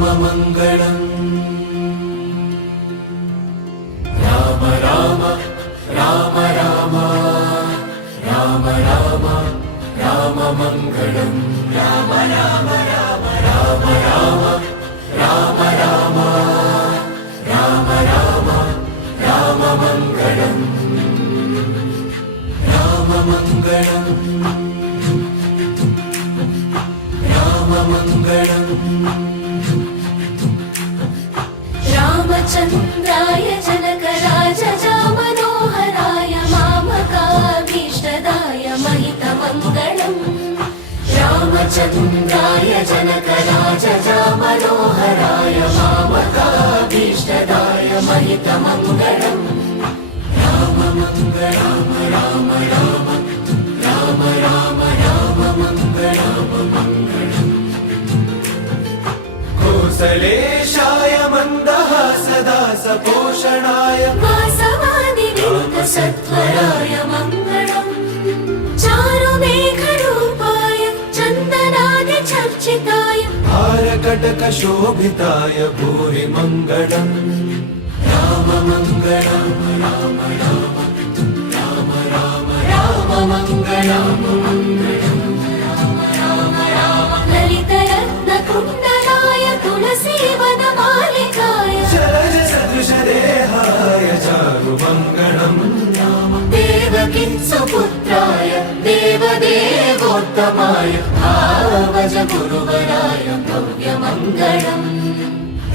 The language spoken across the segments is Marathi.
राममङ्गलम् राम राम राम राम राम राम राममङ्गलम् राम राम राम राम राम राम राम राम राम राममङ्गलम् राममङ्गलम् राममङ्गलम् रामचन्द्राय जनकराजजामनोहराय मामकाभीष्टदाय महितमङ्गलम् रामचन्द्राय जनकराजजामनोहराय मामकाभीष्टदाय महितमङ्गलम् राममङ्गलम् राम राम राम राम राममङ्गलम् कौसलेशाय मन्दहासदास पोषणाय वासवादिविनुतसत्वराय मङ्गलम् चारुमेघरूपाय चन्दनादिचर्चिताय हारकटकशोभिताय भूरि मङ्गलम् राममङ्गलम् राम राम राम राम राममङ्गलम् ललितरत्नकुण्डलाय तुलसीवनमालिकाय शरजसदृशदेहाय चारुमङ्गलम् देवकित्सुपुत्राय देवदेवोत्तमाय भावज गुरुवराय भव्यमङ्गलम्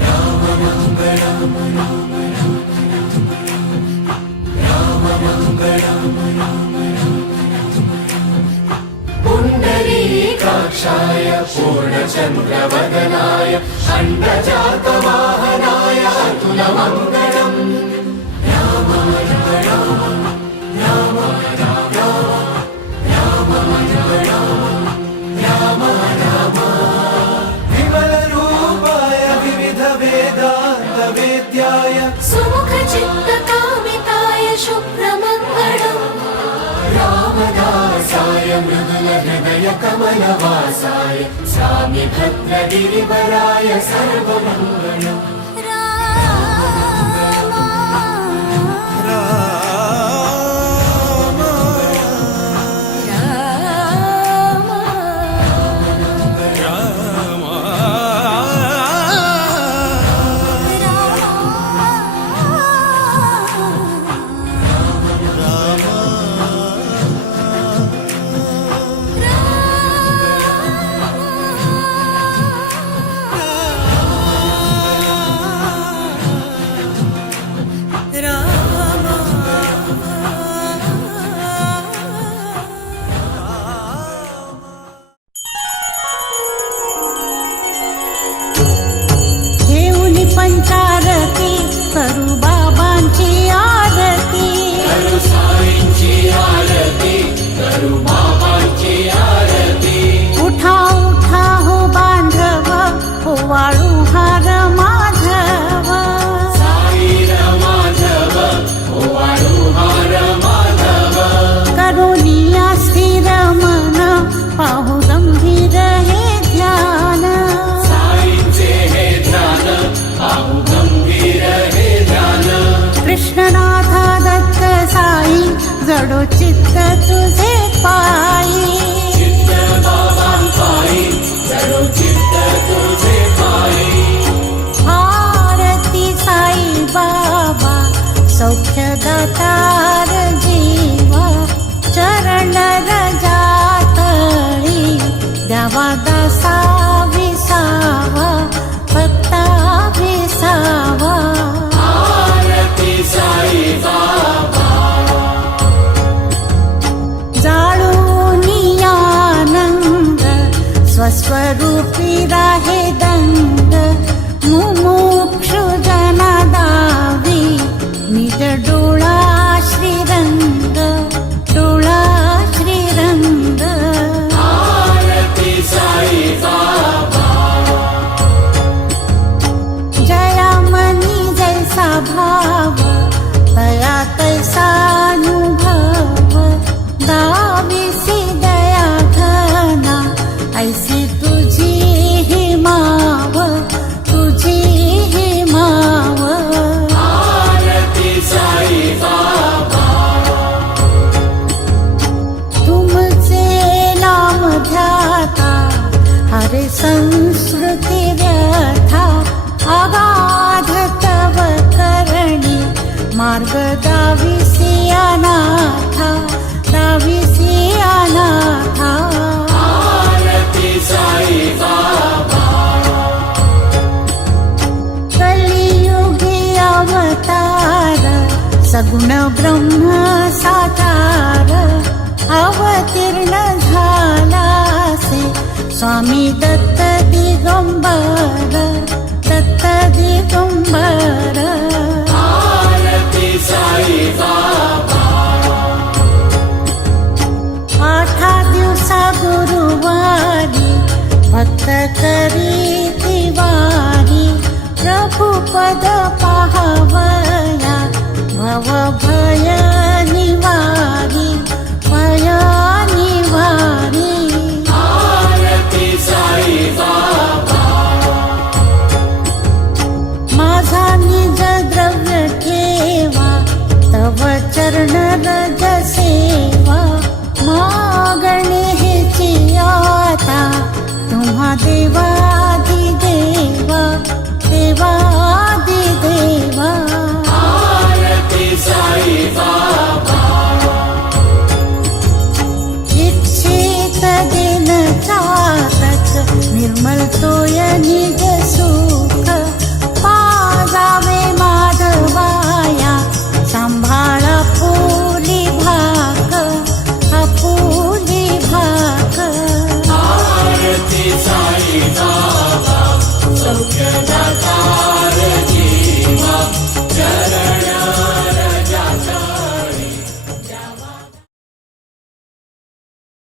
राममङ्गलम् राममङ्गलम् पुण्डरीकाक्षाय पूर्णचन्द्रवदनाय अण्डजातवाहनाय अतुलमङ्गलम् राममङ्गलम् राम राम राममङ्गलम् राम राम विमलरूपाय विविधवेदान्तवेद्याय सुमुखचित्तकामिताय शुभ्रमङ्गलम् रामदासाय मृदुलहृदयकमलवासाय स्वामि भद्रगिरिवराय सर्वमङ्गलम् दिगंबर दत्त दिगंबर आरती साई बाबा आठा दिवसा गुरुवारी भक्त करी दिवारी प्रभु पद पाहवया भव भय निवारी भय निवारी आरती साई बाबा माझा निज द्रव्य ठेवा तव चरण रज सेवा मागणे हेची आता तुम्हा देवादी देवा देवादी देवा आरती साई बाबा इच्छित दिन चातक निर्मल तोय निज सुख पाजावे माधवाया सांभाळा फुली भाक अपुली भाक आरती साई बाबा सौख्य